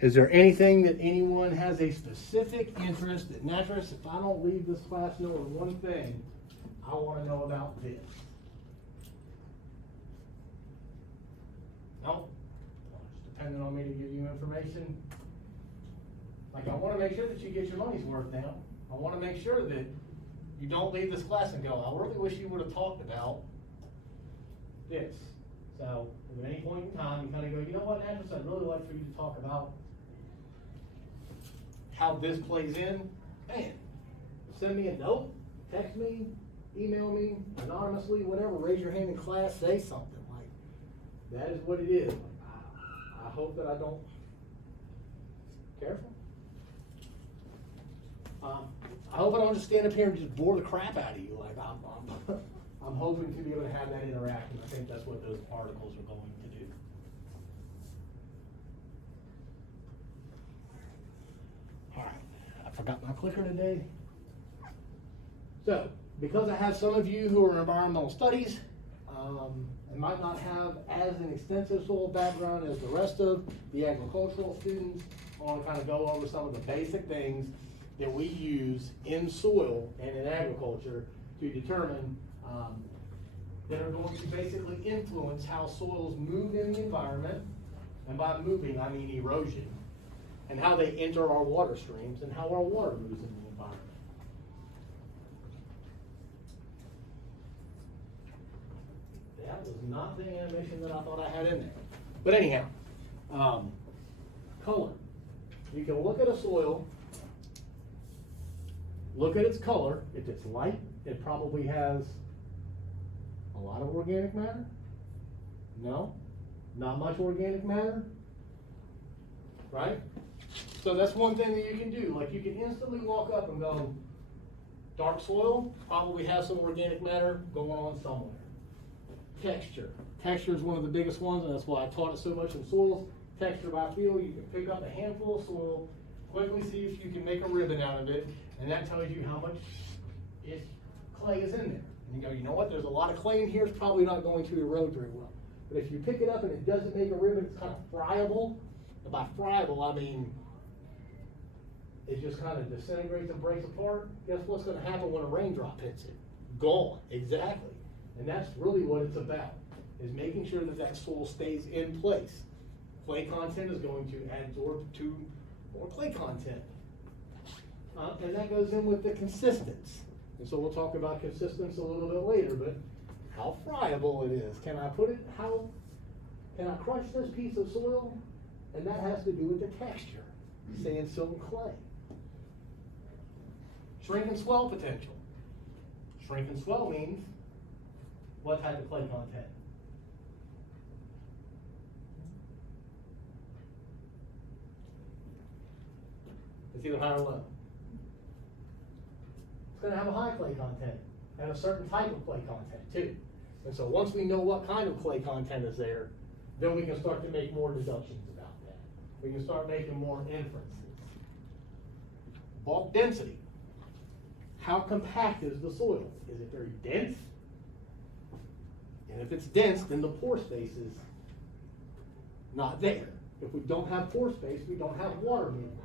Is there anything that anyone has a specific interest that Natris, if I don't leave this class knowing one thing, I want to know about this? No? It's depending on me to give you information. Like, I want to make sure that you get your money's worth now. I want to make sure that you don't leave this class and go, I really wish you would have talked about this. So, at any point in time, you kind of go, you know what, Natris, I'd really like for you to talk about how this plays in. Man, send me a note, text me, email me, anonymously, whatever, raise your hand in class, say something. Like, that is what it is. Like, I hope that I don't, careful. I hope I don't just stand up here and just bore the crap out of you. Like, I'm hoping to be able to have that interaction. I think that's what those articles are going to do. All right, I forgot my clicker today. So, because I have some of you who are in environmental studies, and might not have as an extensive soil background as the rest of the agricultural students, I want to kind of go over some of the basic things that we use in soil and in agriculture to determine that are going to basically influence how soils move in the environment, and by moving I mean erosion, and how they enter our water streams and how our water moves in the environment. That was not the animation that I thought I had in there. But anyhow, color. You can look at a soil, look at its color. If it's light, it probably has a lot of organic matter. No, not much organic matter, right? So that's one thing that you can do. Like, you can instantly walk up and go, dark soil probably has some organic matter going on somewhere. Texture. Texture is one of the biggest ones, and that's why I taught it so much in soils. Texture by feel. You can pick up a handful of soil, quickly see if you can make a ribbon out of it, and that tells you how much clay is in there. And you go, you know what, there's a lot of clay in here, it's probably not going to erode very well. But if you pick it up and it doesn't make a ribbon, it's kind of friable. And by friable, I mean it just kind of disintegrates and breaks apart. Guess what's going to happen when a raindrop hits it? Gone. Exactly. And that's really what it's about, is making sure that that soil stays in place. Clay content is going to adsorb to more clay content. And that goes in with the consistence. And so we'll talk about consistence a little bit later, but how friable it is. Can I crush this piece of soil? And that has to do with the texture, sand, silt, and clay. Shrink and swell potential. Shrink and swell means what type of clay content? It's either high or low. It's going to have a high clay content and a certain type of clay content too. And so once we know what kind of clay content is there, then we can start to make more deductions about that. We can start making more inferences. Bulk density. How compact is the soil? Is it very dense? And if it's dense, then the pore space is not there. If we don't have pore space, we don't have water movement.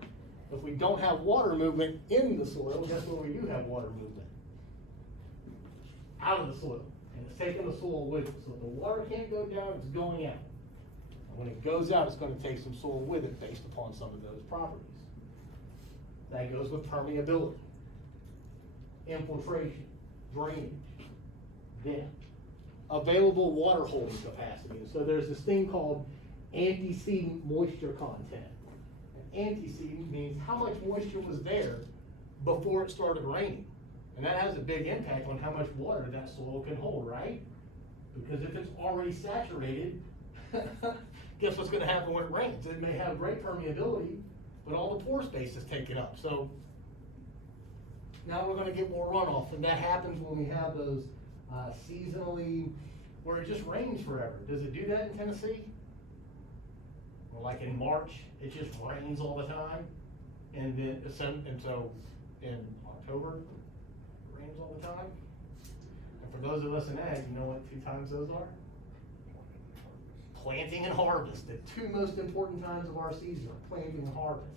If we don't have water movement in the soil, guess where we do have water movement? Out of the soil. And it's taking the soil with it. So if the water can't go down, it's going out. And when it goes out, it's going to take some soil with it based upon some of those properties. That goes with permeability, infiltration, drainage, depth, available water holding capacity. And so there's this thing called antecedent moisture content. Antecedent means how much moisture was there before it started raining. And that has a big impact on how much water that soil can hold, right? Because if it's already saturated, guess what's going to happen when it rains? It may have great permeability, but all the pore space is taken up. So now we're going to get more runoff, and that happens when we have those seasonally, where it just rains forever. Does it do that in Tennessee? Or like in March, it just rains all the time, and then so in October, it rains all the time. And for those of us in ag, you know what 2 times those are? planting and harvest. The two most important times of our season are planting and harvest.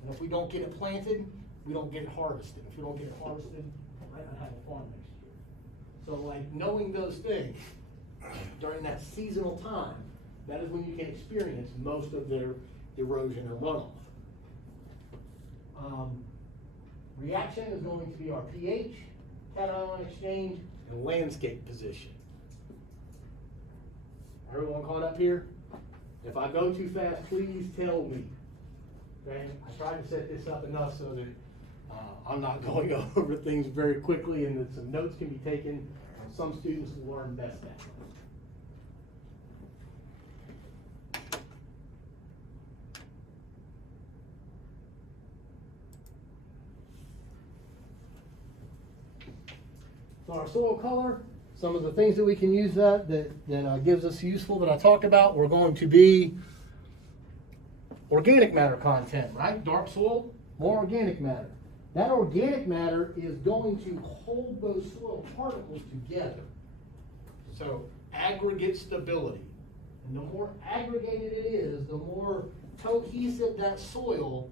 And if we don't get it planted, we don't get it harvested. If we don't get it harvested, we might not have a farm next year. So like knowing those things during that seasonal time, that is when you can experience most of their erosion or runoff. Reaction is going to be our pH, cation exchange, and landscape position. Everyone caught up here? If I go too fast, please tell me. Okay? I tried to set this up enough so that I'm not going over things very quickly and that some notes can be taken. Some students will learn best that way. So our soil color, some of the things that we can use that gives us useful that I talked about, we're going to be organic matter content, right? Dark soil, more organic matter. That organic matter is going to hold those soil particles together. So aggregate stability. And the more aggregated it is, the more cohesive that soil,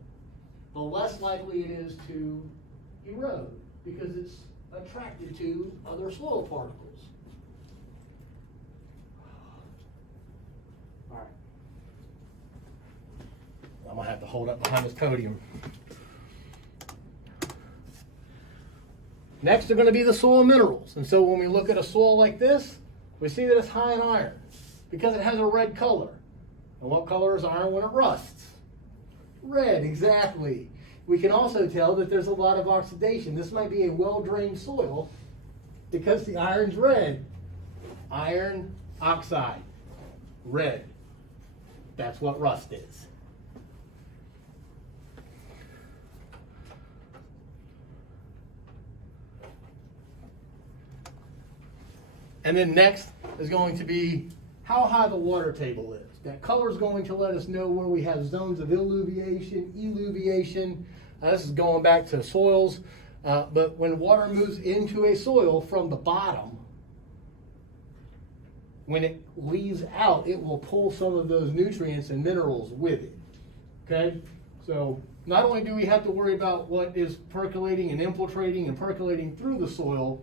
the less likely it is to erode because it's attracted to other soil particles. All right. I'm gonna have to hold up behind this podium. Next are going to be the soil minerals. And so when we look at a soil like this, we see that it's high in iron because it has a red color. And what color is iron when it rusts? Red, exactly. We can also tell that there's a lot of oxidation. This might be a well-drained soil because the iron's red. Iron oxide, red. That's what rust is. And then next is going to be how high the water table is. That color is going to let us know where we have zones of illuviation, eluviation. This is going back to soils. But when water moves into a soil from the bottom, when it leaves out, it will pull some of those nutrients and minerals with it. Okay? So not only do we have to worry about what is percolating and infiltrating and percolating through the soil,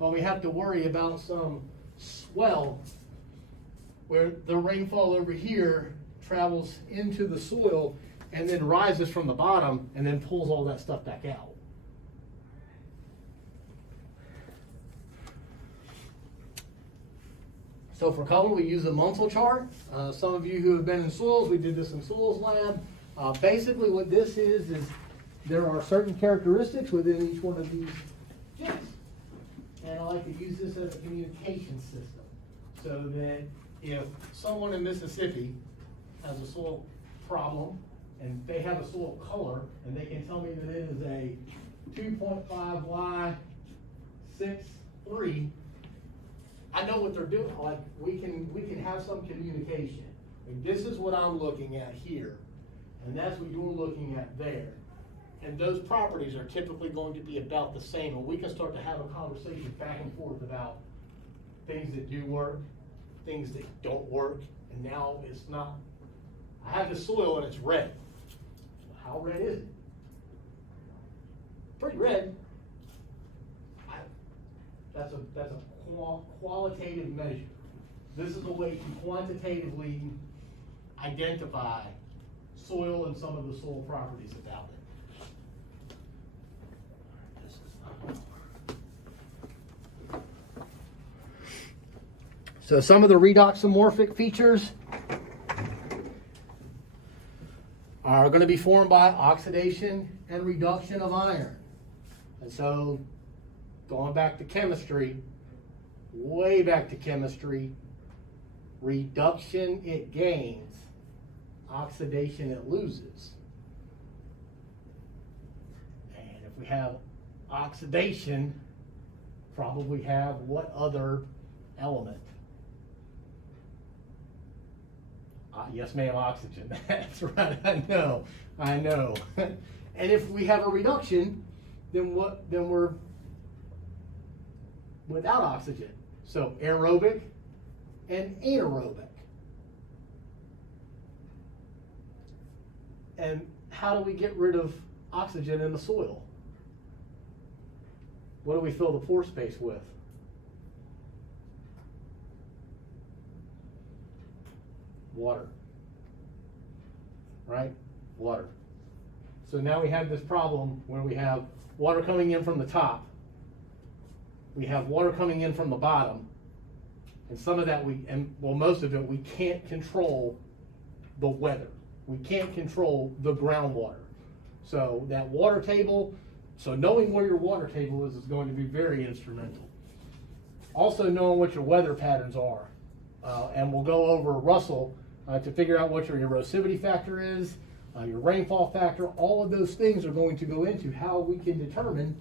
but we have to worry about some swell where the rainfall over here travels into the soil and then rises from the bottom and then pulls all that stuff back out. So for color, we use a Munsell chart. Some of you who have been in soils, we did this in soils lab. Basically what this is there are certain characteristics within each one of these gems. And I like to use this as a communication system so that if someone in Mississippi has a soil problem and they have a soil color and they can tell me that it is a 2.5Y63, I know what they're doing. Like we can have some communication. Like, this is what I'm looking at here, and that's what you're looking at there. And those properties are typically going to be about the same, and we can start to have a conversation back and forth about things that do work, things that don't work, and now it's not. I have the soil and it's red. How red is it? Pretty red. That's a qualitative measure. This is a way to quantitatively identify soil and some of the soil properties about it. So some of the redoxomorphic features are going to be formed by oxidation and reduction of iron. And so going back to chemistry, way back to chemistry, reduction it gains, oxidation it loses. And if we have oxidation, probably have what other element? Yes, ma'am, oxygen. That's right, I know. And if we have a reduction, then we're without oxygen. So aerobic and anaerobic. And how do we get rid of oxygen in the soil? What do we fill the pore space with? Water. Right? Water. So now we have this problem where we have water coming in from the top, we have water coming in from the bottom, and some of that most of it, we can't control the weather. We can't control the groundwater. So that water table, so knowing where your water table is going to be very instrumental. Also knowing what your weather patterns are. And we'll go over Russell to figure out what your erosivity factor is, your rainfall factor. All of those things are going to go into how we can determine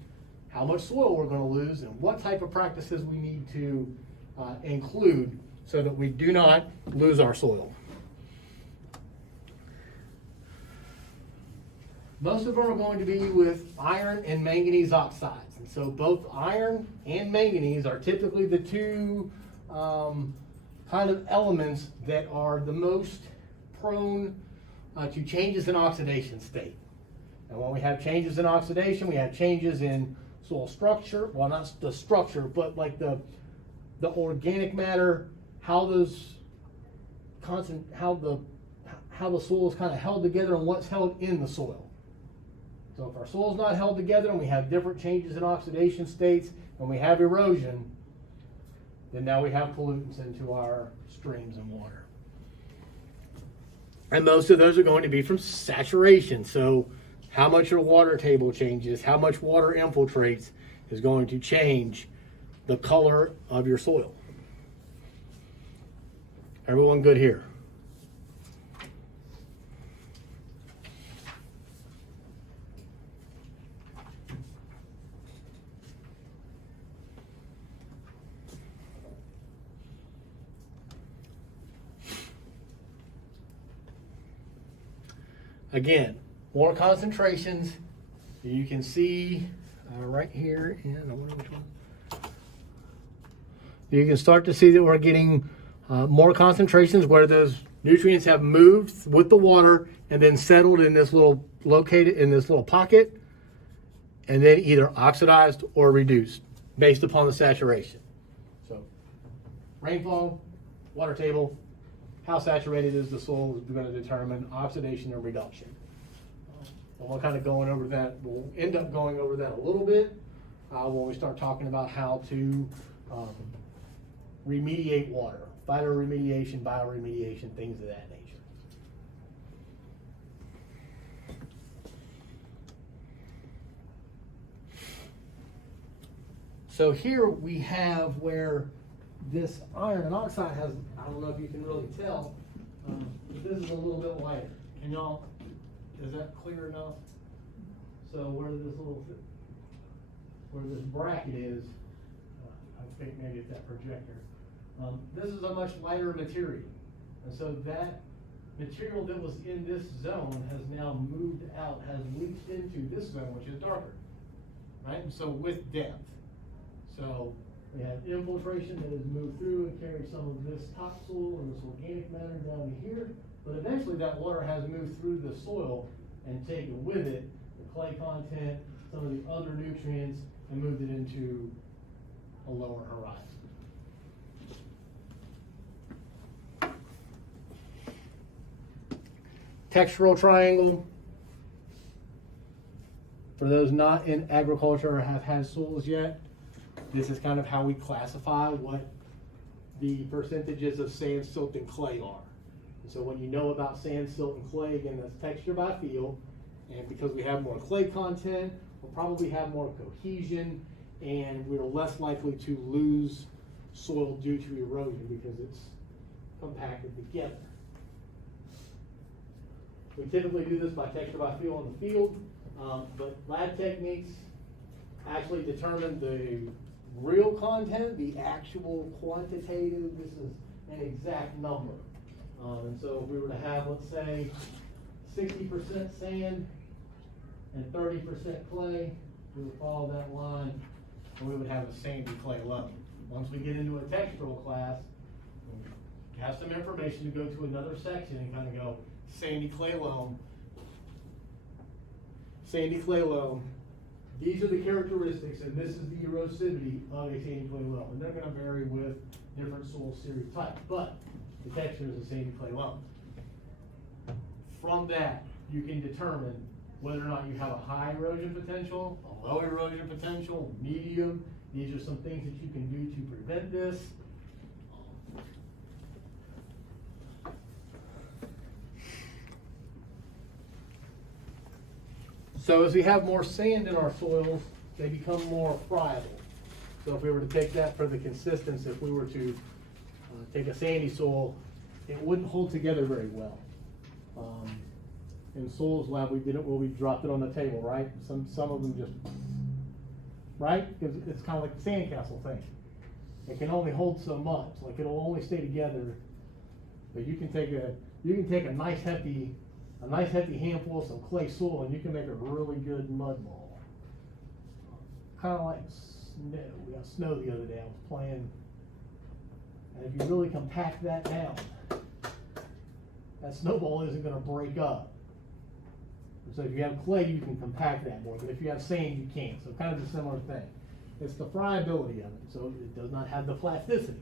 how much soil we're going to lose and what type of practices we need to include so that we do not lose our soil. Most of them are going to be with iron and manganese oxides. And so both iron and manganese are typically the two kind of elements that are the most prone to changes in oxidation state. And when we have changes in oxidation, we have changes in soil structure. Well, not the structure, but like the organic matter, how the soil is kind of held together and what's held in the soil. So if our soil is not held together and we have different changes in oxidation states and we have erosion, then now we have pollutants into our streams and water. And most of those are going to be from saturation. So how much your water table changes, how much water infiltrates is going to change the color of your soil. Everyone good here? Again, more concentrations. You can see right here, I wonder which one. You can start to see that we're getting more concentrations where those nutrients have moved with the water and then settled in this little, located in this little pocket, and then either oxidized or reduced based upon the saturation. So rainfall, water table, how saturated is the soil is going to determine oxidation and reduction. We'll kind of going over that. We'll end up going over that a little bit when we start talking about how to remediate water, phytoremediation, bioremediation, things of that nature. So here we have where this iron and oxide has, I don't know if you can really tell, but this is a little bit lighter. Can y'all, is that clear enough? So where this bracket is, I think maybe it's that projector. This is a much lighter material. And so that material that was in this zone has now moved out, has leached into this zone, which is darker, right? And so with depth. So we have infiltration that has moved through and carried some of this topsoil and this organic matter down to here. But eventually that water has moved through the soil and taken with it the clay content, some of the other nutrients, and moved it into a lower horizon. Textural triangle. For those not in agriculture or have had soils yet, this is kind of how we classify what the percentages of sand, silt, and clay are. And so when you know about sand, silt, and clay, again, that's texture by feel. And because we have more clay content, we'll probably have more cohesion, and we're less likely to lose soil due to erosion because it's compacted together. We typically do this by texture by feel in the field, but lab techniques actually determine the real content, the actual quantitative. This is an exact number. And so if we were to have, let's say, 60% sand and 30% clay, we would follow that line, and we would have a sandy clay level. Once we get into a textural class, we have some information to go to another section and kind of go sandy clay loam, sandy clay loam. These are the characteristics, and this is the erosivity of a sandy clay loam. And they're gonna vary with different soil series types, but the texture is a sandy clay loam. From that, you can determine whether or not you have a high erosion potential, a low erosion potential, medium. These are some things that you can do to prevent this. So as we have more sand in our soils, they become more friable. So if we were to take that for the consistency, if we were to take a sandy soil, it wouldn't hold together very well. In Soils Lab, we did it where we dropped it on the table, right? Some of them just, right? Because it's kind of like the sandcastle thing. It can only hold so much, like it'll only stay together. But you can take a nice hefty handful of some clay soil and you can make a really good mud ball. Kind of like snow. We got snow the other day. I was playing, and if you really compact that down, that snowball isn't going to break up. So if you have clay, you can compact that more, but if you have sand, you can't. So kind of a similar thing. It's the friability of it, so it does not have the plasticity.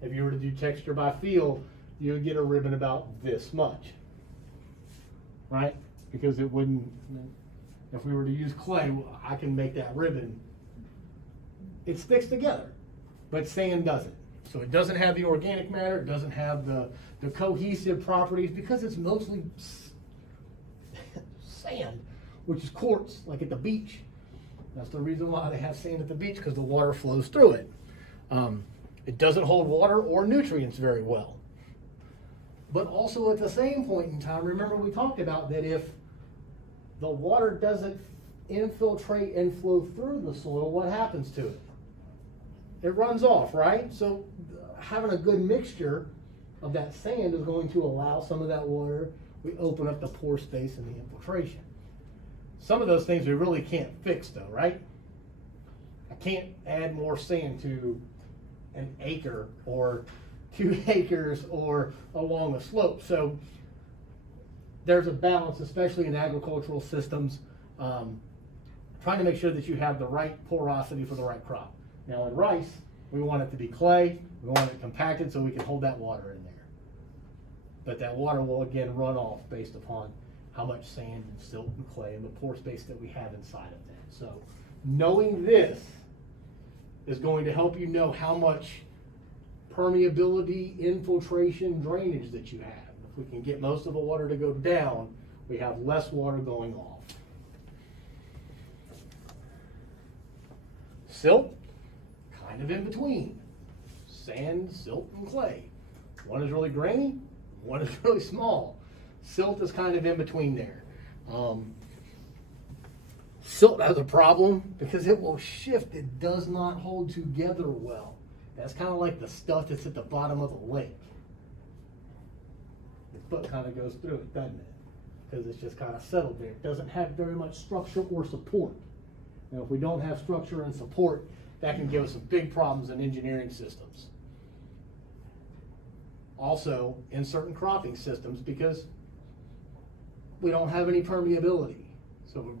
If you were to do texture by feel, you would get a ribbon about this much, right? Because it wouldn't, if we were to use clay, I can make that ribbon. It sticks together, but sand doesn't. So it doesn't have the organic matter, it doesn't have the cohesive properties because it's mostly sand, which is quartz, like at the beach. That's the reason why they have sand at the beach, because the water flows through it. It doesn't hold water or nutrients very well. But also at the same point in time, remember we talked about that if the water doesn't infiltrate and flow through the soil, what happens to it? It runs off, right? So having a good mixture of that sand is going to allow some of that water. We open up the pore space and the infiltration. Some of those things we really can't fix though, right? I can't add more sand to an acre or 2 acres or along a slope. So there's a balance, especially in agricultural systems, trying to make sure that you have the right porosity for the right crop. Now in rice, we want it to be clay, we want it compacted so we can hold that water in there. But that water will again run off based upon how much sand and silt and clay and the pore space that we have inside of that. So knowing this is going to help you know how much permeability, infiltration, drainage that you have. If we can get most of the water to go down, we have less water going off. Silt, kind of in between. Sand, silt, and clay. One is really grainy, one is really small. Silt is kind of in between there. Silt has a problem because it will shift. It does not hold together well. That's kind of like the stuff that's at the bottom of the lake. The foot kind of goes through it, doesn't it? Because it's just kind of settled there. It doesn't have very much structure or support. Now, if we don't have structure and support, that can give us some big problems in engineering systems. Also, in certain cropping systems, because we don't have any permeability. So we're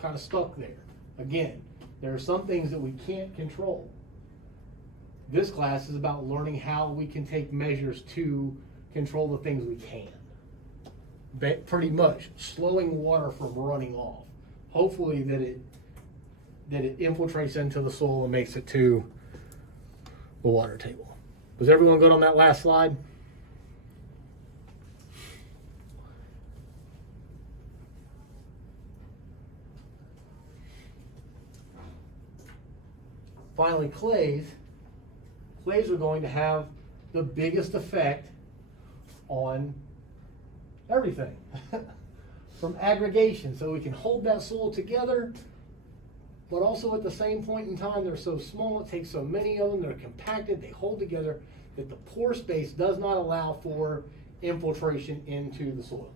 kind of stuck there. Again, there are some things that we can't control. This class is about learning how we can take measures to control the things we can. Pretty much slowing water from running off. Hopefully that it infiltrates into the soil and makes it to the water table. Was everyone good on that last slide? Finally, clays. Clays are going to have the biggest effect on everything. From aggregation, so we can hold that soil together, but also at the same point in time, they're so small, it takes so many of them, they're compacted, they hold together, that the pore space does not allow for infiltration into the soil.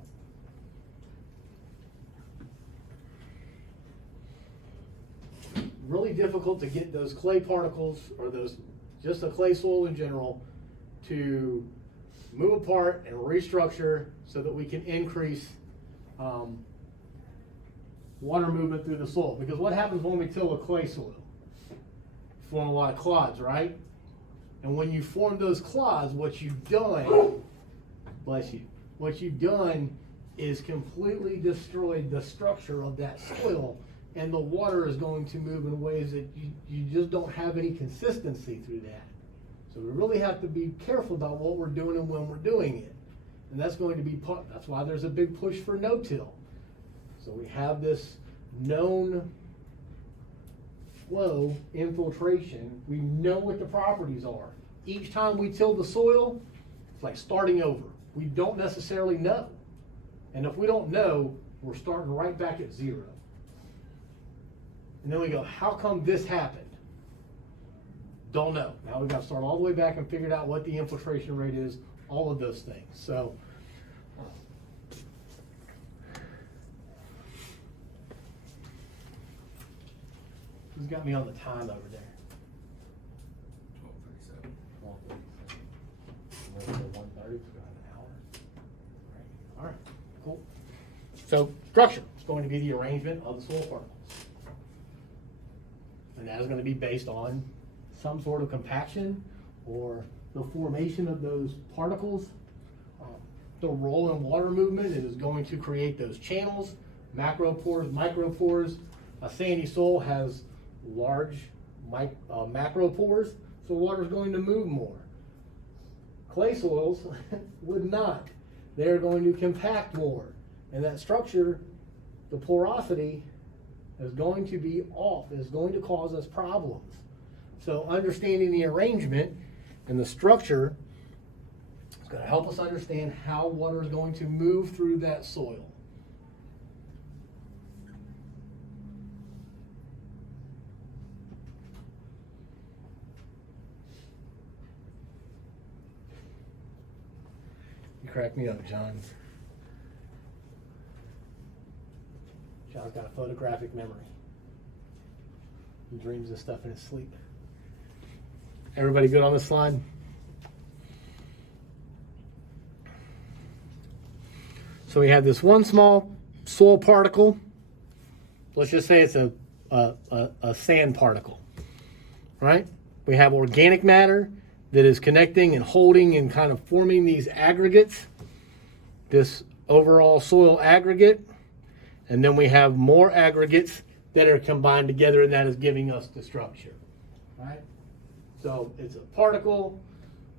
Really difficult to get those clay particles, or those, just the clay soil in general, to move apart and restructure so that we can increase water movement through the soil. Because what happens when we till a clay soil? Form a lot of clods, right? And when you form those clods, what you've done, bless you, what you've done is completely destroyed the structure of that soil, and the water is going to move in ways that you just don't have any consistency through that. So we really have to be careful about what we're doing and when we're doing it. And that's going to be that's why there's a big push for no-till. So we have this known flow infiltration. We know what the properties are. Each time we till the soil, it's like starting over. We don't necessarily know. And if we don't know, we're starting right back at zero. And then we go, how come this happened? Don't know. Now we've got to start all the way back and figure out what the infiltration rate is, all of those things. So, who's got me on the time over there? 12:37. 12:37. 1:30, so got an hour. All right, cool. So, structure is going to be the arrangement of the soil particles. And that is going to be based on some sort of compaction or the formation of those particles. The role in water movement is going to create those channels, macropores, micropores. A sandy soil has large macropores, so water is going to move more. Clay soils would not. They're going to compact more. And that structure, the porosity, is going to be off, is going to cause us problems. So understanding the arrangement and the structure is going to help us understand how water is going to move through that soil. You crack me up, John. John's got a photographic memory. He dreams of stuff in his sleep. Everybody good on this slide? So we have this one small soil particle. Let's just say it's a sand particle, right? We have organic matter that is connecting and holding and kind of forming these aggregates, this overall soil aggregate. And then we have more aggregates that are combined together, and that is giving us the structure, right? So it's a particle,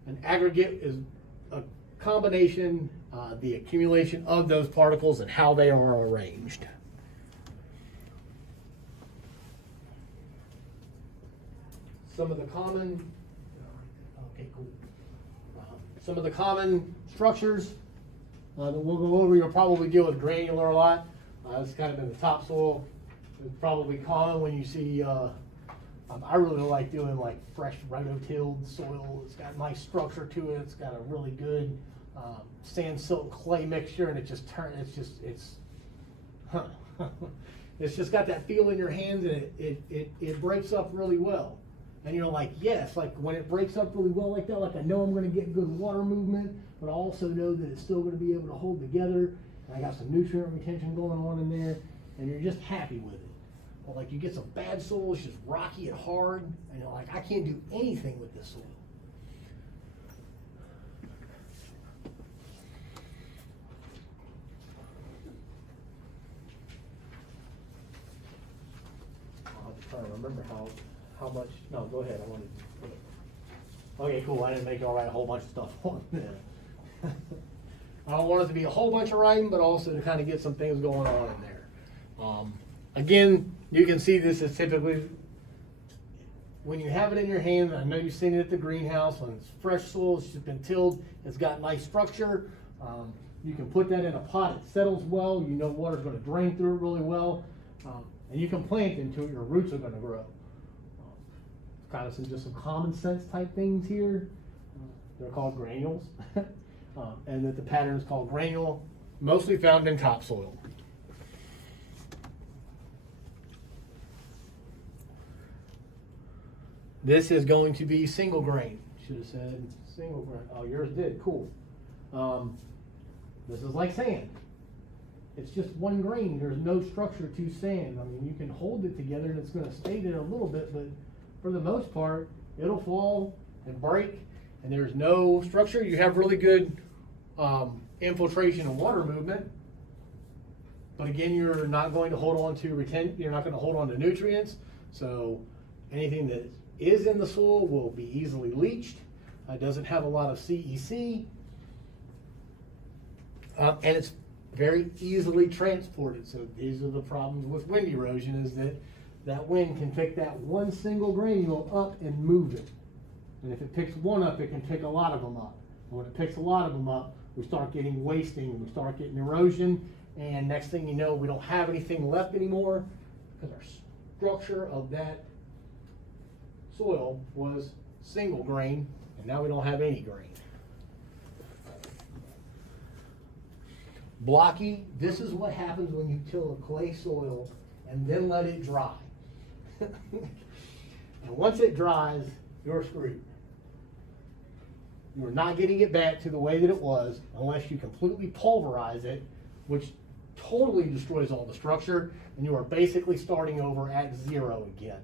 an aggregate is a combination, the accumulation of those particles and how they are arranged. Some of the common, okay, cool. Some of the common structures that we'll go over, you'll probably deal with granular a lot. It's kind of in the topsoil. It's probably common when you see, I really like doing like fresh rototilled soil. It's got nice structure to it. It's got a really good sand, silt, clay mixture, and it just it's just got that feel in your hands, and it breaks up really well. And you're like, yes, like when it breaks up really well like that, like I know I'm going to get good water movement, but I also know that it's still going to be able to hold together. And I got some nutrient retention going on in there, and you're just happy with it. But like you get some bad soil, it's just rocky and hard, and you're like, I can't do anything with this soil. I'm trying to remember how much. No, go ahead. I wanted to. Okay, cool. I didn't make y'all write a whole bunch of stuff on there. I don't want it to be a whole bunch of writing, but also to kind of get some things going on in there. Again, you can see this is typically, when you have it in your hand, I know you've seen it at the greenhouse, when it's fresh soil, it's just been tilled, it's got nice structure. You can put that in a pot, it settles well, you know water's going to drain through it really well, and you can plant into it, your roots are going to grow. Kind of just some common sense type things here. They're called granules. And that the pattern is called granule, mostly found in topsoil. This is going to be single grain. Should have said single grain. Oh, yours did. Cool. This is like sand. it's just one grain. There's no structure to sand. I mean, you can hold it together and it's gonna stay there a little bit, but for the most part, it'll fall and break, and there's no structure. You have really good infiltration and water movement, but again, you're not going to hold on to you're not going to hold on to nutrients, so anything that is in the soil will be easily leached. It doesn't have a lot of CEC, and it's very easily transported. So these are the problems with wind erosion, is that wind can pick that one single granule up and move it. And if it picks one up, it can pick a lot of them up. And when it picks a lot of them up, we start getting wasting, and we start getting erosion, and next thing you know, we don't have anything left anymore because our structure of that soil was single grain, and now we don't have any grain. Blocky, this is what happens when you till a clay soil and then let it dry. And once it dries, you're screwed. You're not getting it back to the way that it was unless you completely pulverize it, which totally destroys all the structure, and you are basically starting over at zero again.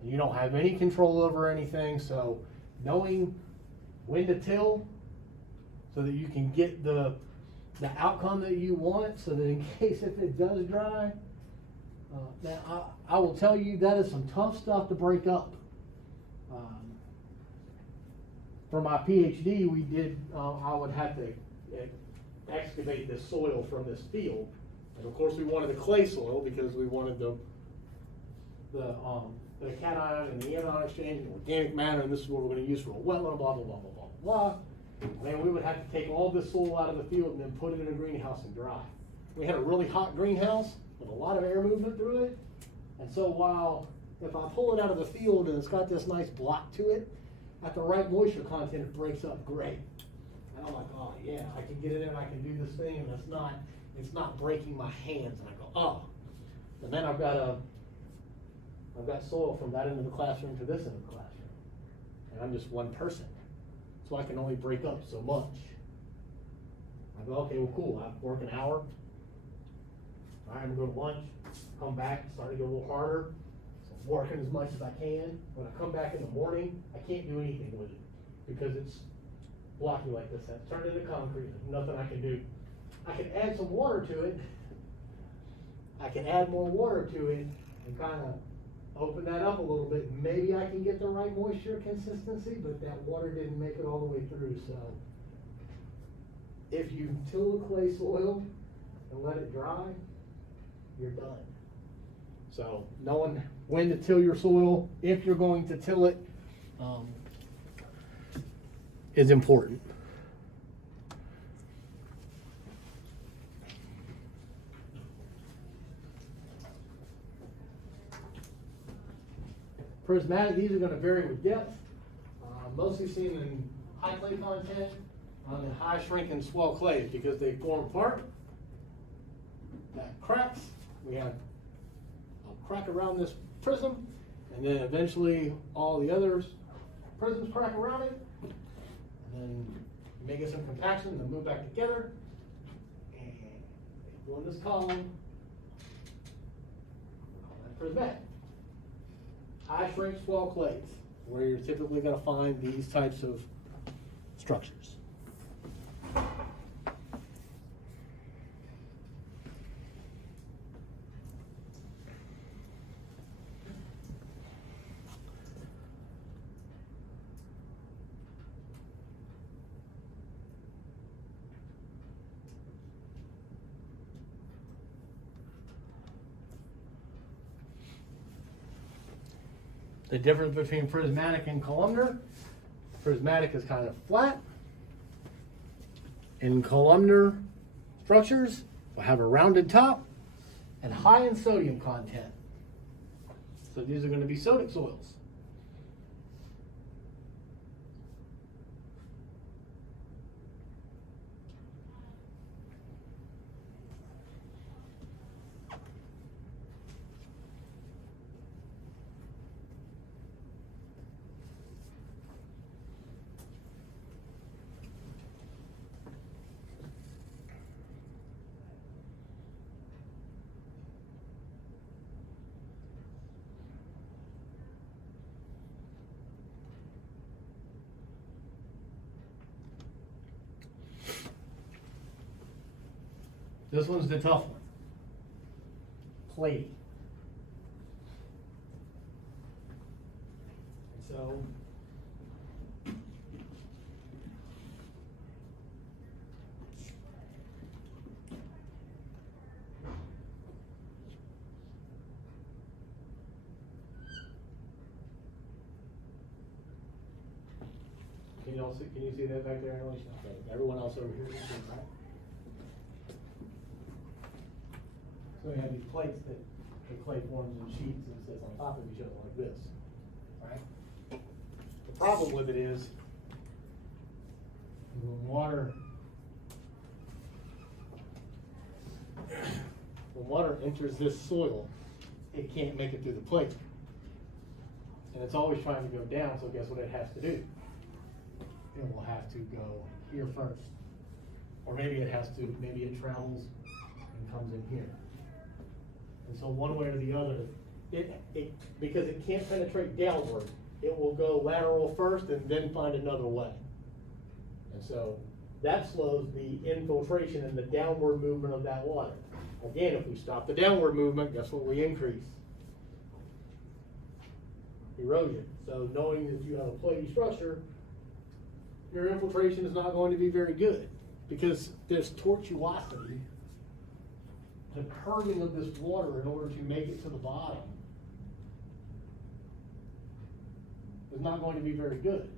And you don't have any control over anything, so knowing when to till so that you can get the outcome that you want, so that in case if it does dry, now I will tell you that is some tough stuff to break up. For my PhD, we did, I would have to excavate this soil from this field. And of course we wanted the clay soil because we wanted the cation and the anion exchange and organic matter, and this is what we're going to use for a wetland, blah, blah, blah, blah, blah, blah. And then we would have to take all this soil out of the field and then put it in a greenhouse and dry. We had a really hot greenhouse with a lot of air movement through it. And so while, if I pull it out of the field and it's got this nice block to it, at the right moisture content, it breaks up great. And I'm like, oh yeah, I can get it in, I can do this thing, and it's not breaking my hands. And I go, oh. And then I've got soil from that end of the classroom to this end of the classroom. And I'm just one person. So I can only break up so much. I go, okay, well cool, I work an hour. All right, I'm gonna go to lunch, come back, start to get a little harder. Working as much as I can. When I come back in the morning, I can't do anything with it because it's blocky like this. It's turned into concrete. There's nothing I can do. I can add some water to it. I can add more water to it and kind of open that up a little bit. Maybe I can get the right moisture consistency, but that water didn't make it all the way through. So if you till the clay soil and let it dry, you're done. So knowing when to till your soil, if you're going to till it, is important. Prismatic, these are going to vary with depth. Mostly seen in high clay content, and high shrink and swell clays because they form apart. That cracks. We have crack around this prism, and then eventually all the others prisms crack around it, and then make it some compaction, and then move back together, and go in this column, call that prismatic. High shrink swell clays, where you're typically going to find these types of structures. The difference between prismatic and columnar: prismatic is kind of flat. In columnar structures, will have a rounded top and high in sodium content. So these are going to be sodic soils. This one's the tough one. Clay. So, can you see that back there? Okay. Everyone else over here can see it, right? So we have these plates that the clay forms in sheets and sits on top of each other like this, right? The problem with it is when water enters this soil, it can't make it through the plate. And it's always trying to go down, so guess what it has to do? It will have to go here first. Or maybe it travels and comes in here. And so one way or the other, because it can't penetrate downward, it will go lateral first and then find another way. And so that slows the infiltration and the downward movement of that water. Again, if we stop the downward movement, guess what we increase? Erosion. So knowing that you have a platy structure, your infiltration is not going to be very good because there's tortuosity, the curving of this water in order to make it to the bottom is not going to be very good.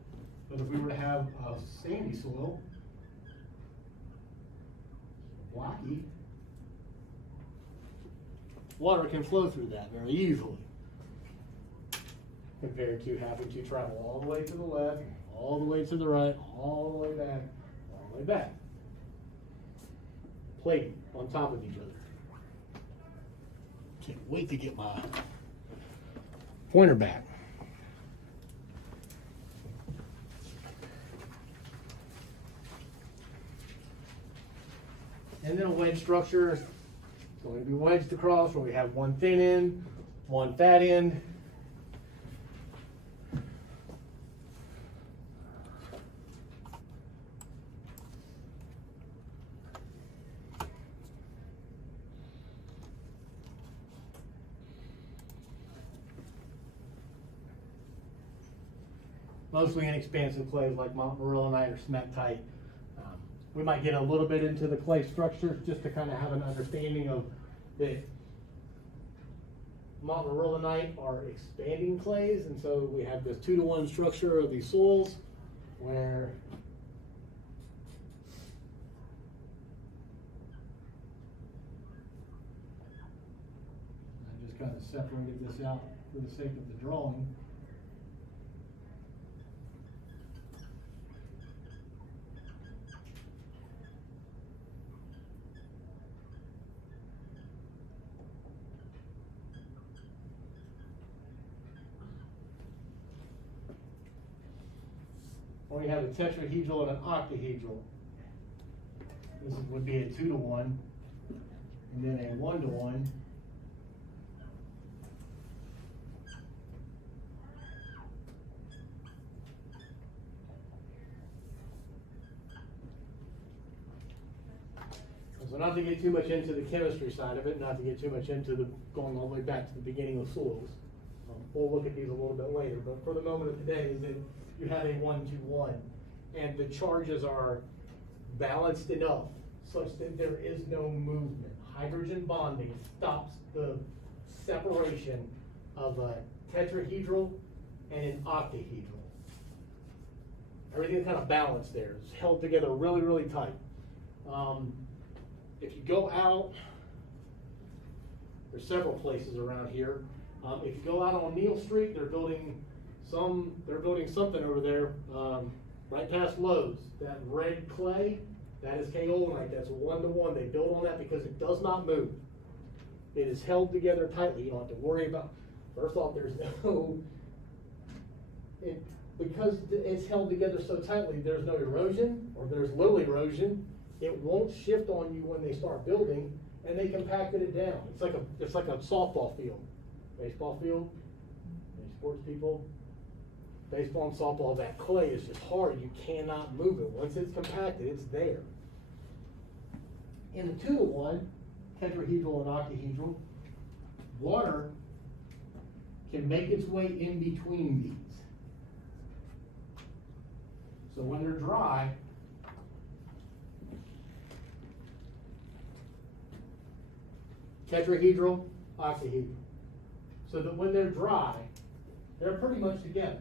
But if we were to have a sandy soil, blocky, water can flow through that very easily, compared to having to travel all the way to the left, all the way to the right, all the way back, all the way back. Plate on top of each other. Can't wait to get my pointer back. And then a wedge structure is going to be wedged across where we have one thin end, one fat end. Mostly inexpansive clays like montmorillonite or smectite. We might get a little bit into the clay structures just to kind of have an understanding of the montmorillonite are expanding clays, and so we have this 2-to-1 structure of these soils where I just kind of separated this out for the sake of the drawing. When we have a tetrahedral and an octahedral, this would be a 2-to-1, and then a 1-to-1. So not to get too much into the chemistry side of it, not to get too much into the going all the way back to the beginning of soils. We'll look at these a little bit later, but for the moment of today is that you have a 1-to-1, and the charges are balanced enough such that there is no movement. Hydrogen bonding stops the separation of a tetrahedral and an octahedral. Everything's kind of balanced there. It's held together really, really tight. If you go out, there's several places around here. If you go out on Neal Street, they're building something over there, right past Lowe's. That red clay, that is kaolinite. That's a 1-to-1. They build on that because it does not move. It is held together tightly. You don't have to worry about. First off, there's no. Because it's held together so tightly, there's no erosion, or there's little erosion. It won't shift on you when they start building, and they compacted it down. It's like a softball field, baseball field. Any sports people? Baseball and softball, that clay is just hard. You cannot move it. Once it's compacted, it's there. in a 2-to-1, tetrahedral and octahedral, water can make its way in between these. So when they're dry, tetrahedral, octahedral. So that when they're dry, they're pretty much together.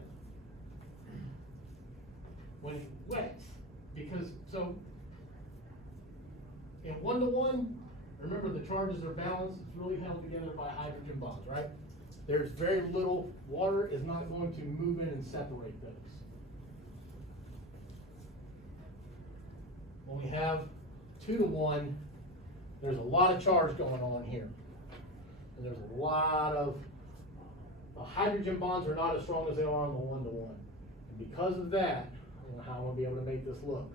When it's wet, because, so, in 1-to-1, remember the charges are balanced, it's really held together by hydrogen bonds, right? There's very little, water is not going to move in and separate those. When we have 2-to-1, there's a lot of charge going on here. And there's a lot of, the hydrogen bonds are not as strong as they are on the 1-to-1. And because of that, I don't know how I'm gonna be able to make this look.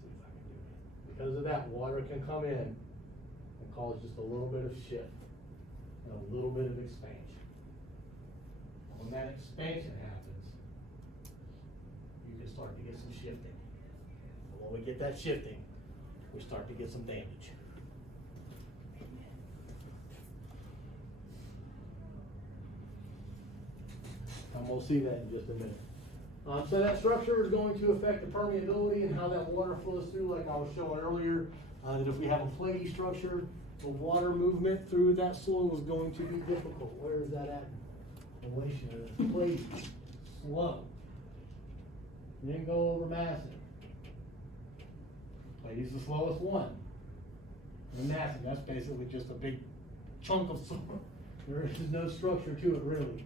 See if I can do it. Because of that, water can come in and cause just a little bit of shift and a little bit of expansion. And when that expansion happens, you can start to get some shifting. And when we get that shifting, we start to get some damage. And we'll see that in just a minute. So that structure is going to affect the permeability and how that water flows through, like I was showing earlier, that if we have a flaky structure, the water movement through that soil is going to be difficult. Where is that at in relation to this? Flaky, slow. Didn't go over massive. Flaky's the slowest one. And massive, that's basically just a big chunk of soil. There is no structure to it really.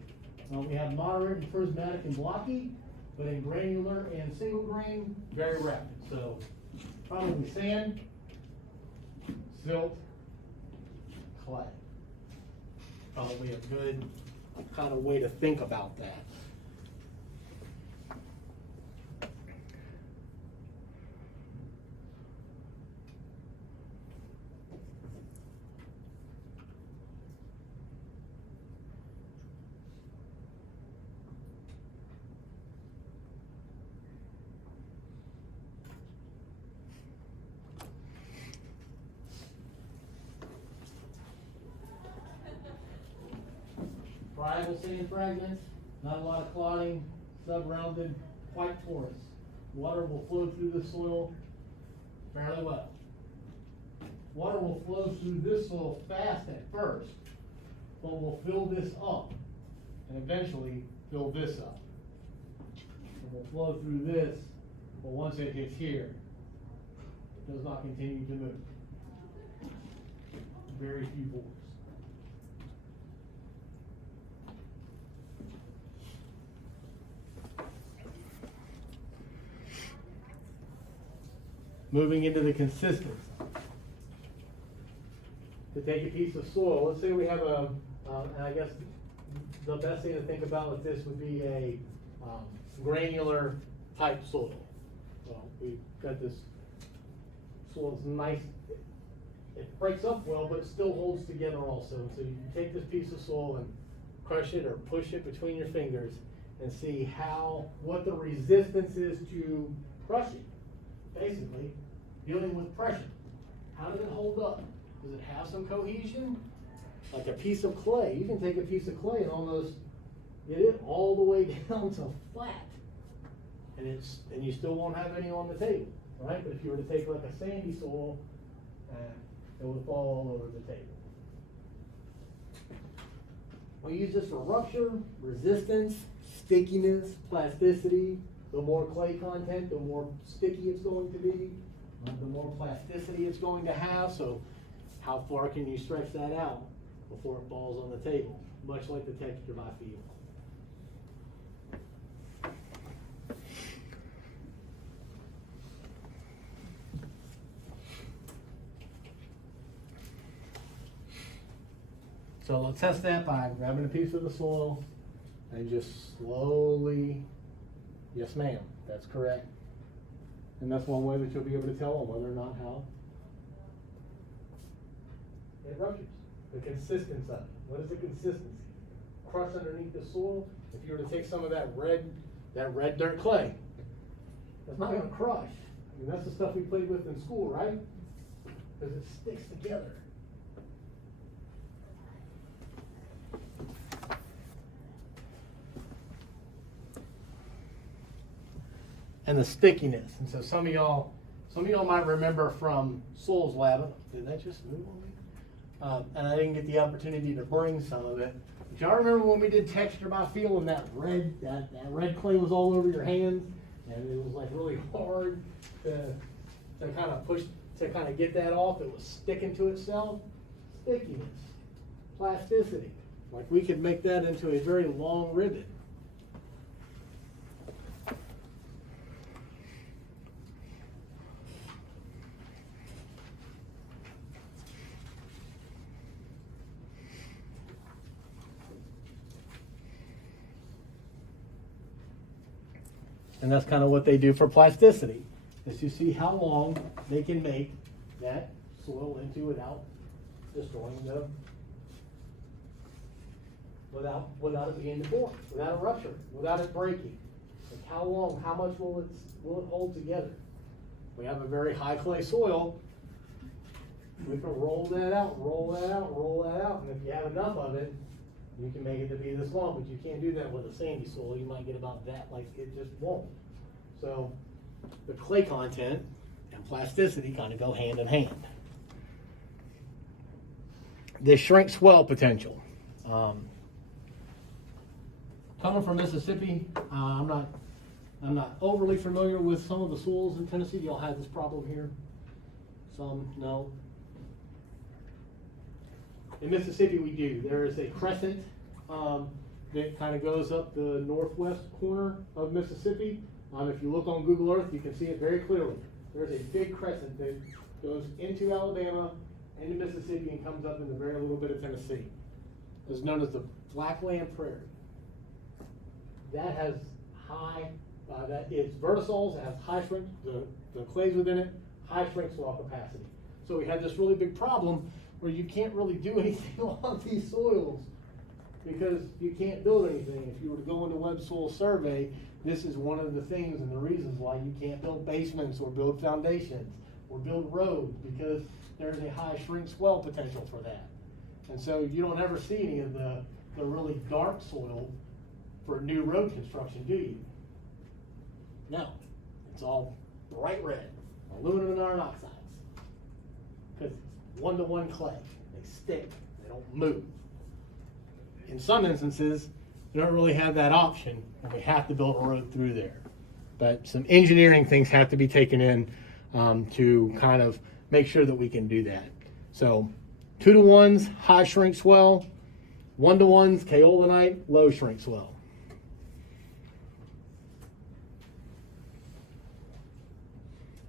We have moderate and prismatic and blocky, but in granular and single grain, very rapid. So probably sand, silt, clay. Probably a good kind of way to think about that. Friable sand fragments, not a lot of clotting, sub-rounded, quite porous. Water will flow through the soil fairly well. Water will flow through this soil fast at first, but will fill this up and eventually fill this up. It will flow through this, but once it hits here, it does not continue to move. Very few pores. Moving into the consistency. To take a piece of soil, let's say we have a, and I guess the best thing to think about with this would be a granular type soil. Well, we've got this soil's nice, it breaks up well, but it still holds together also. So you can take this piece of soil and crush it or push it between your fingers and see what the resistance is to crushing. Basically, dealing with pressure. How does it hold up? Does it have some cohesion? Like a piece of clay. You can take a piece of clay and almost get it all the way down to flat. And you still won't have any on the table, right? But if you were to take like a sandy soil, it would fall all over the table. We use this for rupture, resistance, stickiness, plasticity. The more clay content, the more sticky it's going to be, the more plasticity it's going to have. So how far can you stretch that out before it falls on the table? Much like the texture by feel. So we'll test that by grabbing a piece of the soil and just slowly, yes ma'am, that's correct. And that's one way that you'll be able to tell them whether or not how it ruptures. The consistency of it. What is the consistency? Crush underneath the soil. If you were to take some of that red dirt clay, that's not going to crush. I mean, that's the stuff we played with in school, right? because it sticks together. And the stickiness. And so some of y'all might remember from Soils Lab. Did that just move on me? And I didn't get the opportunity to bring some of it. But y'all remember when we did texture by feel and that red clay was all over your hands, and it was like really hard to kind of push, to kind of get that off. It was sticking to itself. Stickiness, plasticity. Like we could make that into a very long ribbon. And that's kind of what they do for plasticity, is to see how long they can make that soil into without destroying without it being deformed, without a rupture, without it breaking. Like how long, how much will it hold together? We have a very high clay soil. We can roll that out, and if you have enough of it, you can make it to be this long, but you can't do that with a sandy soil. You might get about that, like it just won't. So the clay content and plasticity kind of go hand in hand. The shrink swell potential. Coming from Mississippi, I'm not overly familiar with some of the soils in Tennessee. Do y'all have this problem here? Some, no. In Mississippi, we do. There is a crescent that kind of goes up the northwest corner of Mississippi. If you look on Google Earth, you can see it very clearly. There's a big crescent that goes into Alabama, into Mississippi, and comes up into very little bit of Tennessee. It's known as the Blackland Prairie. That has high, it's vertisols, it has high shrink, the clays within it, high shrink swell capacity. So we had this really big problem where you can't really do anything on these soils because you can't build anything. If you were to go into Web Soil Survey, this is one of the things and the reasons why you can't build basements or build foundations or build roads, because there's a high shrink swell potential for that. And so you don't ever see any of the really dark soil for new road construction, do you? No, it's all bright red, aluminum and iron oxides, because it's one-to-one clay. They stick, they don't move. In some instances, you don't really have that option, and we have to build a road through there. But some engineering things have to be taken in to kind of make sure that we can do that. So 2-to-1s, high shrink swell, 1-to-1s, kaolinite, low shrink swell.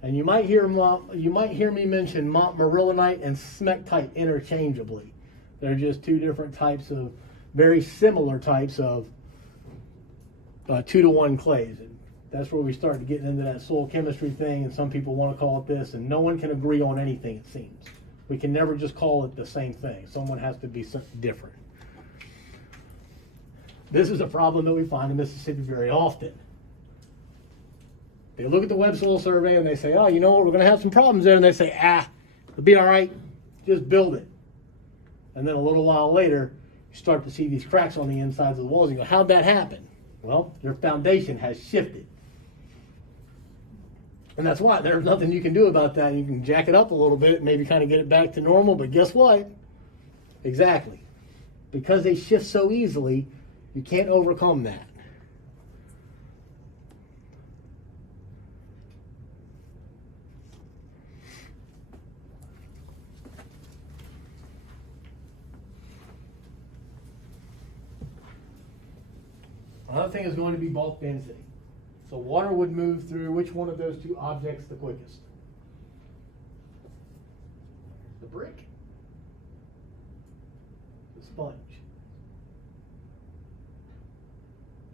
And you might hear me mention montmorillonite and smectite interchangeably. They're just two different types of, very similar types of 2-to-1 clays. And that's where we start getting into that soil chemistry thing, and some people want to call it this, and no one can agree on anything, it seems. We can never just call it the same thing. Someone has to be something different. This is a problem that we find in Mississippi very often. They look at the Web Soil Survey and they say, oh, you know what, we're going to have some problems there. And they say, it'll be all right, just build it. And then a little while later, you start to see these cracks on the insides of the walls. You go, how'd that happen? Well, your foundation has shifted. And that's why there's nothing you can do about that. You can jack it up a little bit, maybe kind of get it back to normal, but guess what? Exactly. Because they shift so easily, you can't overcome that. Another thing is going to be bulk density. So water would move through which one of those two objects the quickest? The brick? The sponge?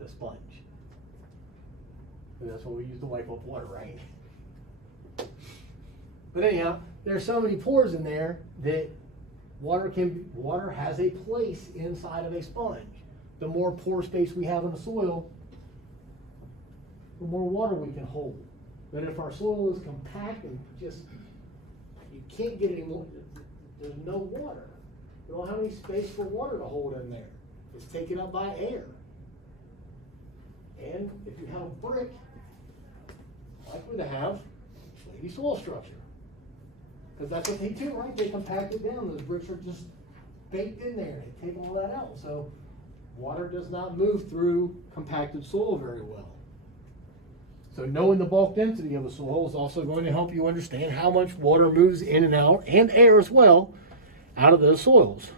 The sponge. And that's what we use to wipe up water, right? But anyhow, there are so many pores in there that water has a place inside of a sponge. The more pore space we have in the soil, the more water we can hold. But if our soil is compact and just, you can't get any more, there's no water. You don't have any space for water to hold in there. It's taken up by air. And if you have a brick, likely to have maybe soil structure. Because that's what they do, right? They compact it down. Those bricks are just baked in there. They take all that out. So water does not move through compacted soil very well. So knowing the bulk density of a soil is also going to help you understand how much water moves in and out, and air as well, out of those soils.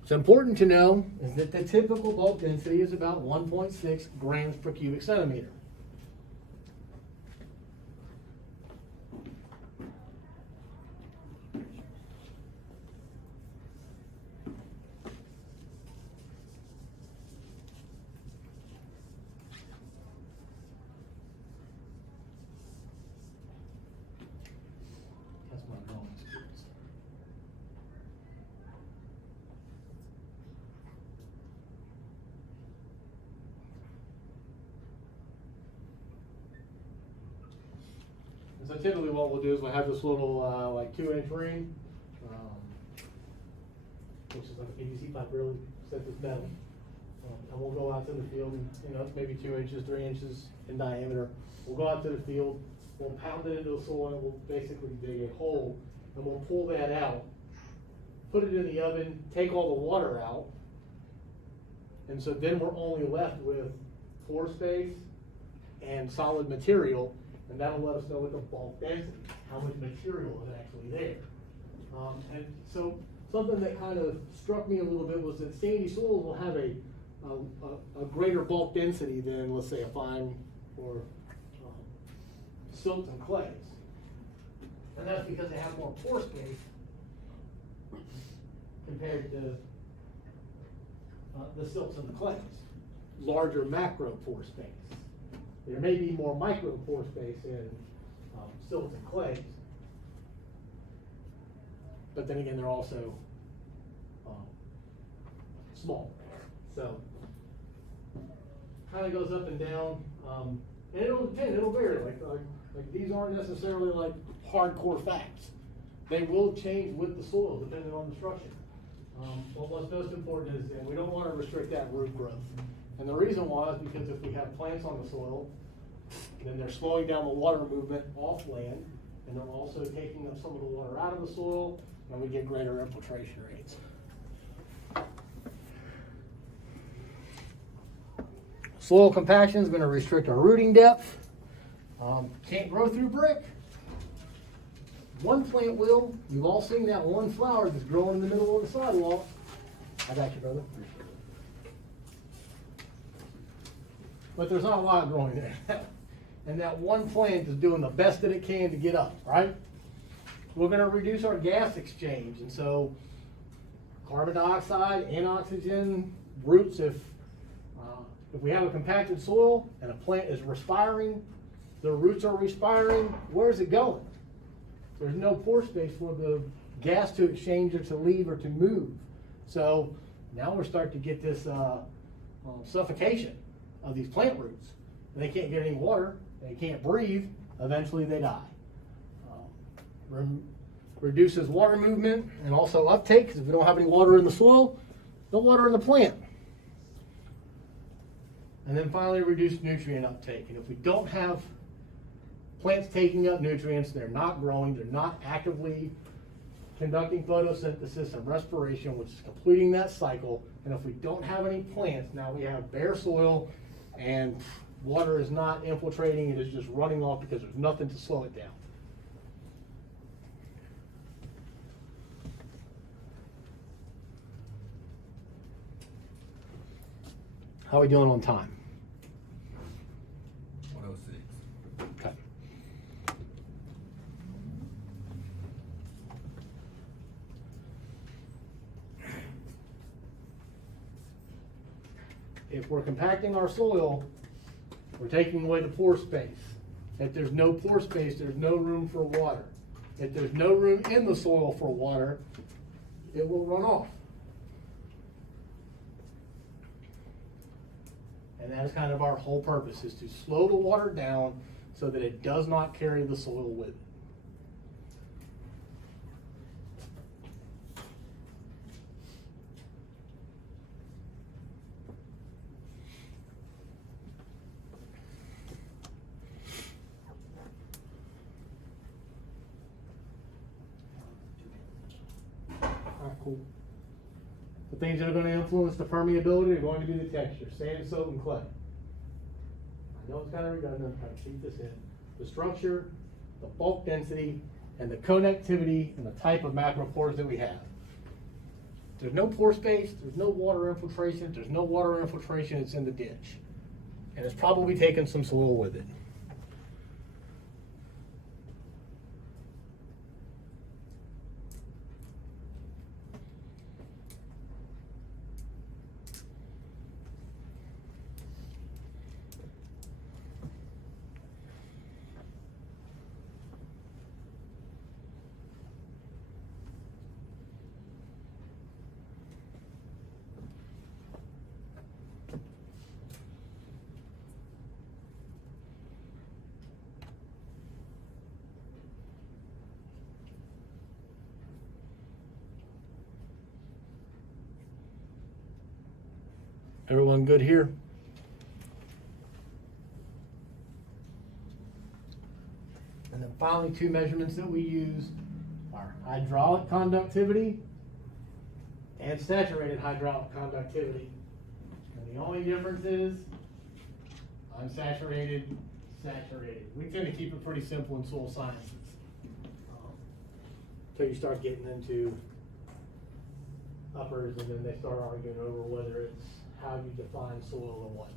What's important to know is that the typical bulk density is about 1.6 grams per cubic centimeter. That's my drawing skills. So typically what we'll do is we'll have this little like 2-inch ring, which is like a PVC pipe really set this metal. And we'll go out to the field, and, it's maybe 2 inches, 3 inches in diameter. We'll go out to the field, we'll pound it into the soil, we'll basically dig a hole, and we'll pull that out, put it in the oven, take all the water out, and so then we're only left with pore space and solid material. And that'll let us know what the bulk density, how much material is actually there. And so something that kind of struck me a little bit was that sandy soils will have a greater bulk density than, let's say, a fine or silts and clays. And that's because they have more pore space compared to the silts and the clays. Larger macro pore space. There may be more micro pore space in silts and clays, but then again, they're also small. So kind of goes up and down, and it'll vary. Like these aren't necessarily like hardcore facts. They will change with the soil depending on the structure. But what's most important is that we don't want to restrict that root growth. And the reason why is because if we have plants on the soil, then they're slowing down the water movement off land, and they're also taking up some of the water out of the soil, and we get greater infiltration rates. Soil compaction is going to restrict our rooting depth. Can't grow through brick. One plant will. You've all seen that one flower that's growing in the middle of the sidewalk. I got you, brother. But there's not a lot growing there. And that one plant is doing the best that it can to get up, right? We're going to reduce our gas exchange. And so carbon dioxide and oxygen roots, if we have a compacted soil and a plant is respiring, the roots are respiring, where's it going? There's no pore space for the gas to exchange or to leave or to move. So now we're starting to get this suffocation of these plant roots. And they can't get any water, they can't breathe, eventually they die. Reduces water movement and also uptake, because if we don't have any water in the soil, no water in the plant. And then finally, reduce nutrient uptake. And if we don't have plants taking up nutrients, they're not growing, they're not actively conducting photosynthesis and respiration, which is completing that cycle. And if we don't have any plants, now we have bare soil, and water is not infiltrating, it is just running off because there's nothing to slow it down. How are we doing on time? 106. Okay. If we're compacting our soil, we're taking away the pore space. If there's no pore space, there's no room for water. If there's no room in the soil for water, it will run off. And that is kind of our whole purpose, is to slow the water down so that it does not carry the soil with it. Cool. The things that are going to influence the permeability are going to be the texture, sand, soap, and clay. I know it's kind of redundant, I'm trying to keep this in. The structure, the bulk density, and the connectivity, and the type of macropores that we have. There's no pore space, there's no water infiltration. If there's no water infiltration, it's in the ditch. And it's probably taken some soil with it. Everyone good here? And then finally, two measurements that we use are hydraulic conductivity and saturated hydraulic conductivity. And the only difference is unsaturated, saturated. We tend to keep it pretty simple in soil sciences. Until you start getting into uppers, and then they start arguing over whether it's how you define soil or whatnot.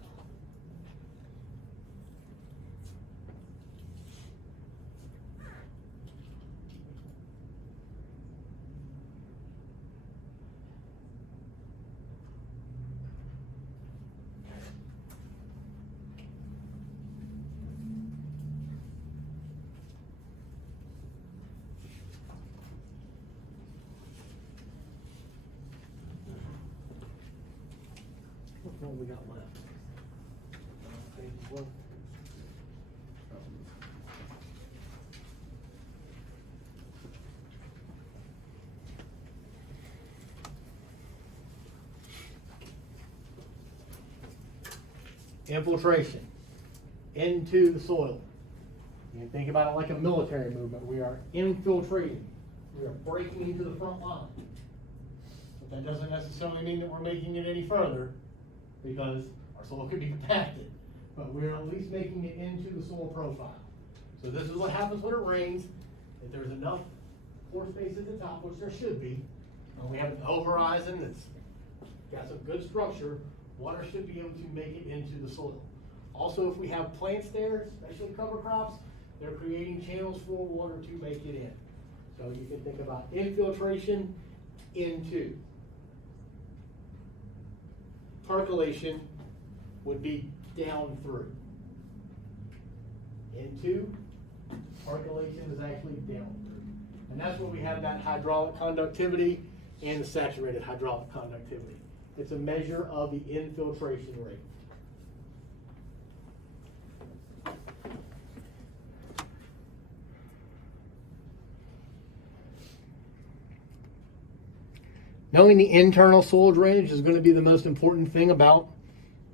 What we got left? Page one. Infiltration into the soil. You can think about it like a military movement. We are infiltrating. We are breaking into the front line. But that doesn't necessarily mean that we're making it any further, because our soil could be compacted, but we're at least making it into the soil profile. So this is what happens when it rains. If there's enough pore space at the top, which there should be, and we have an O horizon that's got some good structure, water should be able to make it into the soil. Also, if we have plants there, especially cover crops, they're creating channels for water to make it in. So you can think about infiltration into. Percolation would be down through. Into, percolation is actually down through. And that's where we have that hydraulic conductivity and the saturated hydraulic conductivity. It's a measure of the infiltration rate. Knowing the internal soil drainage is going to be the most important thing about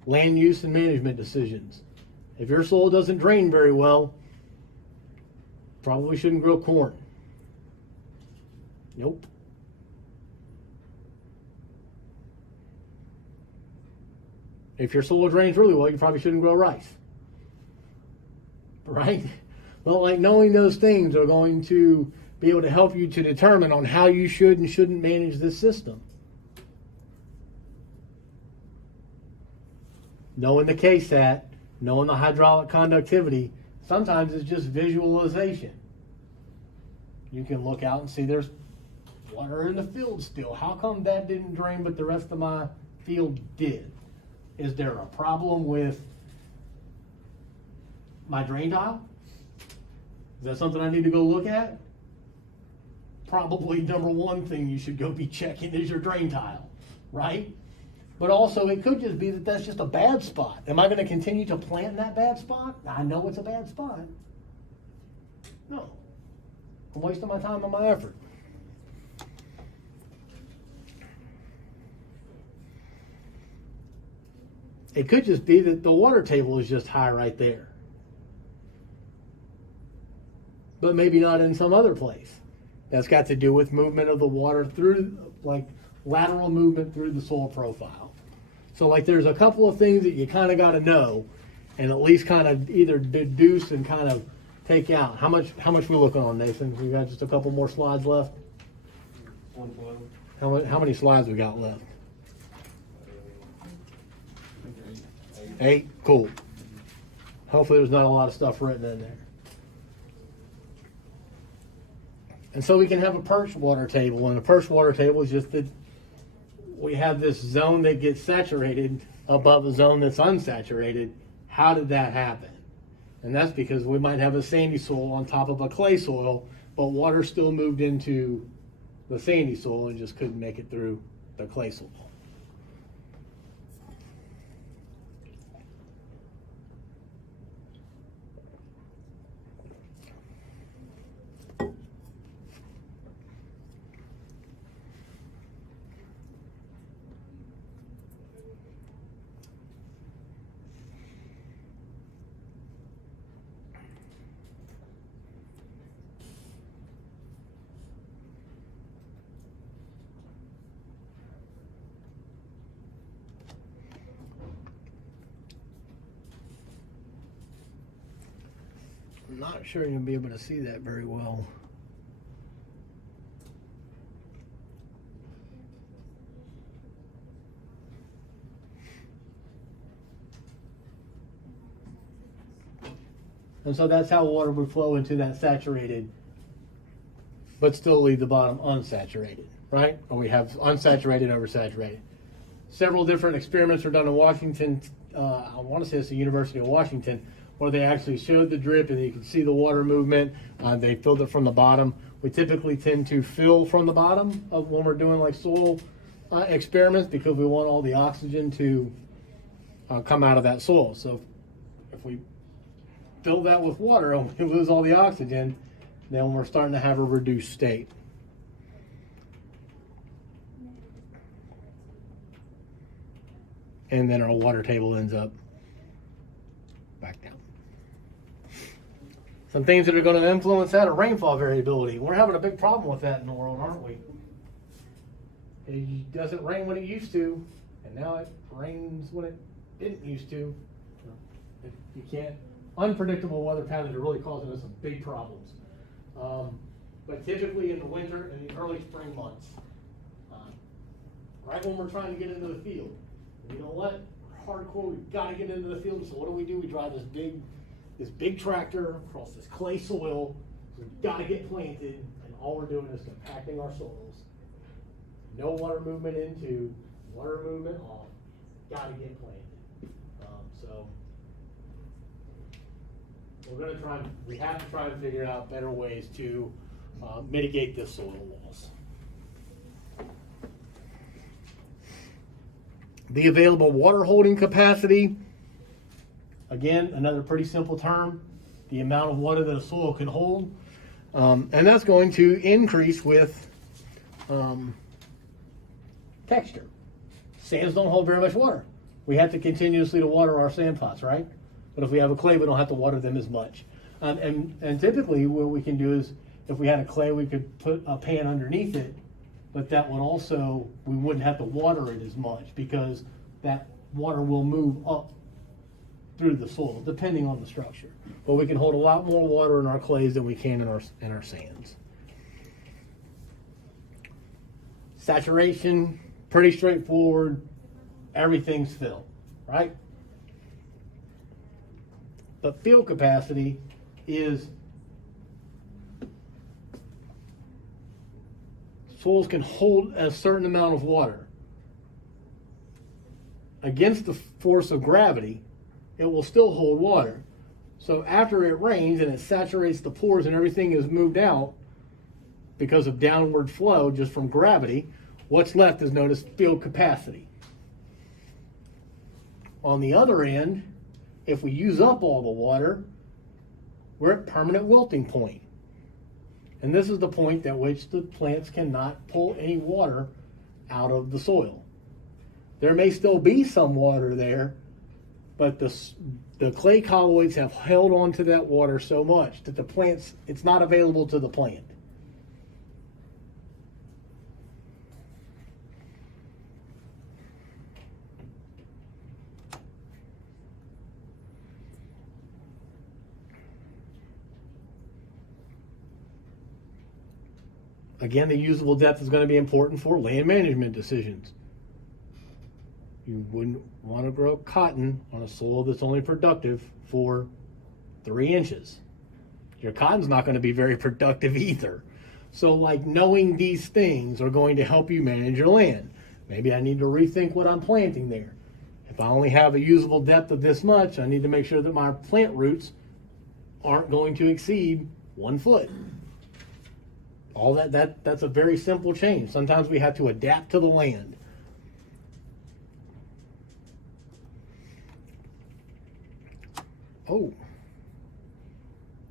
land use and management decisions. If your soil doesn't drain very well, probably shouldn't grow corn. Nope. If your soil drains really well, you probably shouldn't grow rice. Right? Well, like, knowing those things are going to be able to help you to determine on how you should and shouldn't manage this system. Knowing the KSAT, knowing the hydraulic conductivity, sometimes it's just visualization. You can look out and see there's water in the field still. How come that didn't drain but the rest of my field did? Is there a problem with my drain tile? Is that something I need to go look at? Probably number one thing you should go be checking is your drain tile, right? But also, it could just be that that's just a bad spot. Am I going to continue to plant in that bad spot? I know it's a bad spot. No. I'm wasting my time and my effort. It could just be that the water table is just high right there. But maybe not in some other place. That's got to do with movement of the water through, like lateral movement through the soil profile. So like there's a couple of things that you kind of got to know and at least kind of either deduce and kind of take out. How much we looking on, Nathan? We got just a couple more slides left? How many slides we got left? 8? Cool. Hopefully there's not a lot of stuff written in there. And so we can have a perched water table, and a perched water table is just that we have this zone that gets saturated above a zone that's unsaturated. How did that happen? And that's because we might have a sandy soil on top of a clay soil, but water still moved into the sandy soil and just couldn't make it through the clay soil. I'm not sure you'll be able to see that very well. And so that's how water would flow into that saturated, but still leave the bottom unsaturated, right? Or we have unsaturated, oversaturated. Several different experiments are done in Washington. I want to say it's the University of Washington, where they actually showed the drip and you can see the water movement. They filled it from the bottom. We typically tend to fill from the bottom of when we're doing like soil experiments because we want all the oxygen to come out of that soil. So if we fill that with water and we lose all the oxygen, then we're starting to have a reduced state. And then our water table ends up back down. Some things that are going to influence that are rainfall variability. We're having a big problem with that in the world, aren't we? It doesn't rain when it used to, and now it rains when it didn't used to. You can't. Unpredictable weather patterns are really causing us some big problems. But typically in the winter and the early spring months, right when we're trying to get into the field, you know what? Hardcore, we've got to get into the field. So what do? We drive this big tractor across this clay soil. So we've got to get planted, and all we're doing is compacting our soils. No water movement into, water movement off. Got to get planted. So we have to try and figure out better ways to mitigate this soil loss. The available water holding capacity, again, another pretty simple term, the amount of water that a soil can hold. And that's going to increase with texture. Sands don't hold very much water. We have to continuously to water our sand plots, right? But if we have a clay, we don't have to water them as much. And typically what we can do is, if we had a clay, we could put a pan underneath it, but that would also, we wouldn't have to water it as much because that water will move up through the soil, depending on the structure. But we can hold a lot more water in our clays than we can in our sands. Saturation, pretty straightforward. Everything's filled, right? But field capacity is soils can hold a certain amount of water. Against the force of gravity, it will still hold water. So after it rains and it saturates the pores and everything is moved out because of downward flow just from gravity, what's left is known as field capacity. On the other end, if we use up all the water, we're at permanent wilting point. And this is the point at which the plants cannot pull any water out of the soil. There may still be some water there, but the clay colloids have held on to that water so much that the plants, it's not available to the plant. Again, the usable depth is going to be important for land management decisions. You wouldn't want to grow cotton on a soil that's only productive for 3 inches. Your cotton's not going to be very productive either. So like knowing these things are going to help you manage your land. Maybe I need to rethink what I'm planting there. If I only have a usable depth of this much, I need to make sure that my plant roots aren't going to exceed 1 foot. All that's a very simple change. Sometimes we have to adapt to the land. Oh,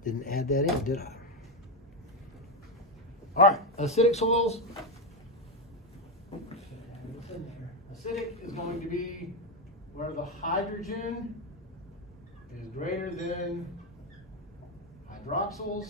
didn't add that in, did I? All right, acidic soils. Acidic is going to be where the hydrogen is greater than hydroxyls.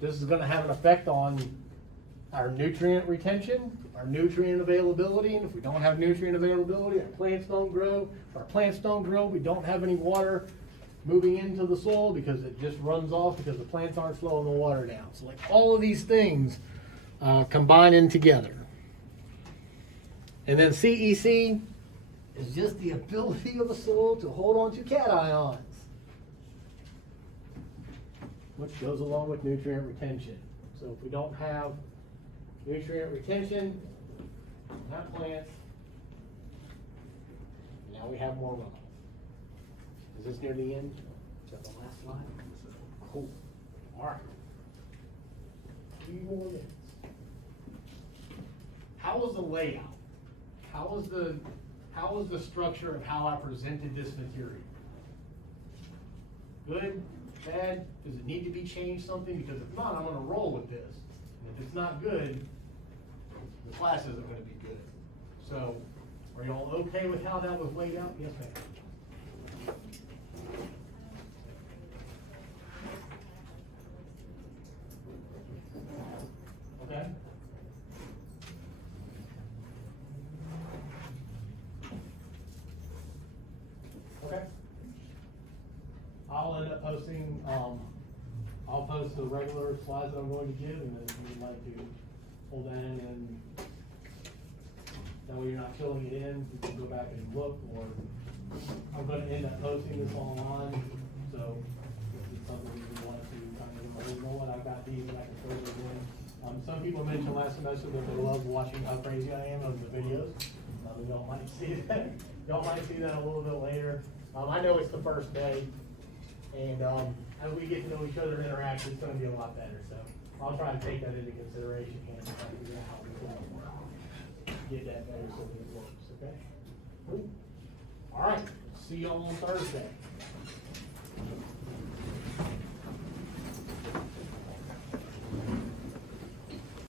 This is going to have an effect on our nutrient retention, our nutrient availability, and if we don't have nutrient availability, our plants don't grow. If our plants don't grow, we don't have any water moving into the soil because it just runs off because the plants aren't slowing the water down. So like all of these things combining together. And then CEC is just the ability of the soil to hold on to cations, which goes along with nutrient retention. So if we don't have nutrient retention, not plants, now we have more runoff. Is this near the end? Is that the last slide? Cool. All right. 2 more minutes. How was the layout? How was the structure of how I presented this material? Good? Bad? Does it need to be changed something? Because if not, I'm going to roll with this. And if it's not good, the class isn't going to be good. So, are y'all okay with how that was laid out? Yes, ma'am. Okay. Okay. I'll end up posting, I'll post the regular slides that I'm going to give, and then if you'd like to pull that in, and that way you're not filling it in, you can go back and look, or I'm going to end up posting this online, so if it's something you want to kind of, you know what, I've got these and I can throw those in. Some people mentioned last semester that they love watching how crazy I am of the videos. Y'all might see that. Y'all might see that a little bit later. I know it's the first day. And as we get to know each other and interact, it's going to be a lot better. So I'll try to take that into consideration and try to figure out how we can get that better so that it works. Okay? Cool. All right. See y'all on Thursday.